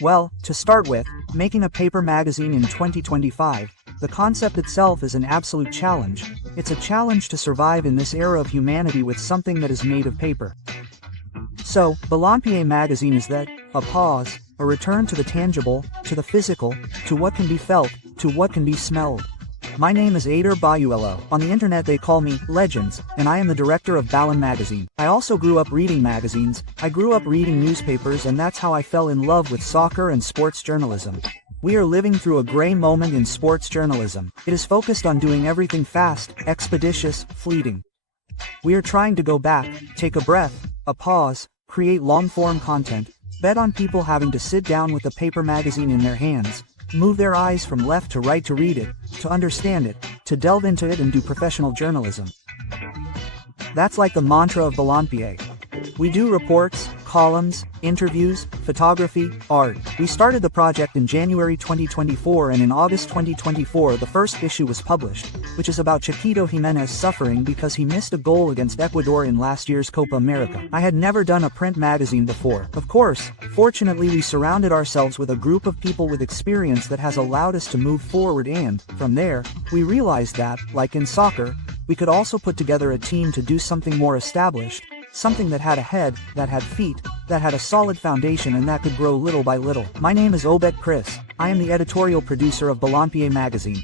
Well, to start with, making a paper magazine in 2025, the concept itself is an absolute challenge. It's a challenge to survive in this era of humanity with something that is made of paper. So, Balompié magazine is that, a pause, a return to the tangible, to the physical, to what can be felt, to what can be smelled. My name is Ader Bayuelo. On the internet they call me Legends, and I am the director of Balon magazine. I also grew up reading magazines. I grew up reading newspapers, and that's how I fell in love with soccer and sports journalism. We are living through a gray moment in sports journalism. It is focused on doing everything fast, expeditious, fleeting. We are trying to go back, take a breath, a pause, create long-form content, bet on people having to sit down with a paper magazine in their hands, move their eyes from left to right to read it, to understand it, to delve into it and do professional journalism. That's like the mantra of Balompié. We do reports, columns, interviews, photography, art. We started the project in January 2024, and in August 2024 the first issue was published, which is about Chiquito Jimenez suffering because he missed a goal against Ecuador in last year's Copa America. I had never done a print magazine before. Of course, fortunately we surrounded ourselves with a group of people with experience that has allowed us to move forward, and, from there, we realized that, like in soccer, we could also put together a team to do something more established, something that had a head, that had feet, that had a solid foundation, and that could grow little by little. My name is Obet Chris. I am the editorial producer of Balompié magazine.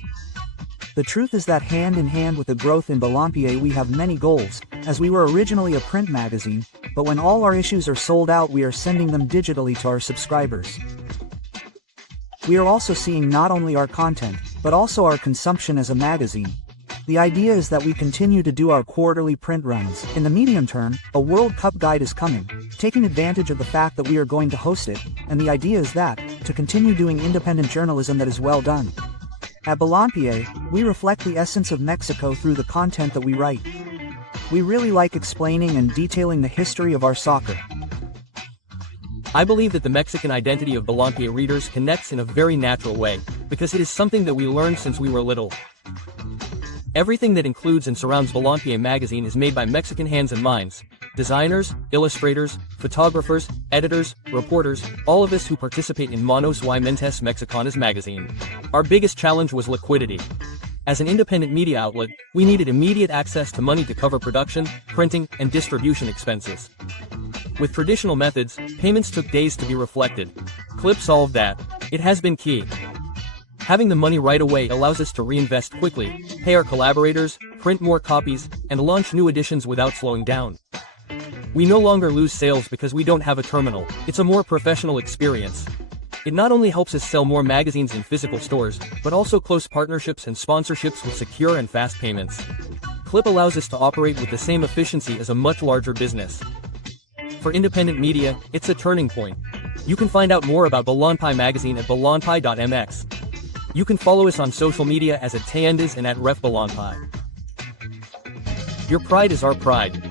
The truth is that hand in hand with the growth in Balompié we have many goals, as we were originally a print magazine, but when all our issues are sold out we are sending them digitally to our subscribers. We are also seeing not only our content, but also our consumption as a magazine. The idea is that we continue to do our quarterly print runs. In the medium term, a World Cup guide is coming, taking advantage of the fact that we are going to host it, and the idea is that, to continue doing independent journalism that is well done. At Balompié, we reflect the essence of Mexico through the content that we write. We really like explaining and detailing the history of our soccer. I believe that the Mexican identity of Balompié readers connects in a very natural way, because it is something that we learned since we were little. Everything that includes and surrounds Balompié magazine is made by Mexican hands and minds. Designers, illustrators, photographers, editors, reporters, all of us who participate in Manos y Mentes Mexicanas magazine. Our biggest challenge was liquidity. As an independent media outlet, we needed immediate access to money to cover production, printing, and distribution expenses. With traditional methods, payments took days to be reflected. Clip solved that. It has been key. Having the money right away allows us to reinvest quickly, pay our collaborators, print more copies, and launch new editions without slowing down. We no longer lose sales because we don't have a terminal. It's a more professional experience. It not only helps us sell more magazines in physical stores, but also close partnerships and sponsorships with secure and fast payments. Clip allows us to operate with the same efficiency as a much larger business. For independent media, it's a turning point. You can find out more about Balompié magazine at balompié.mx. You can follow us on social media as @Tayendes and @RefBalompié. Your pride is our pride.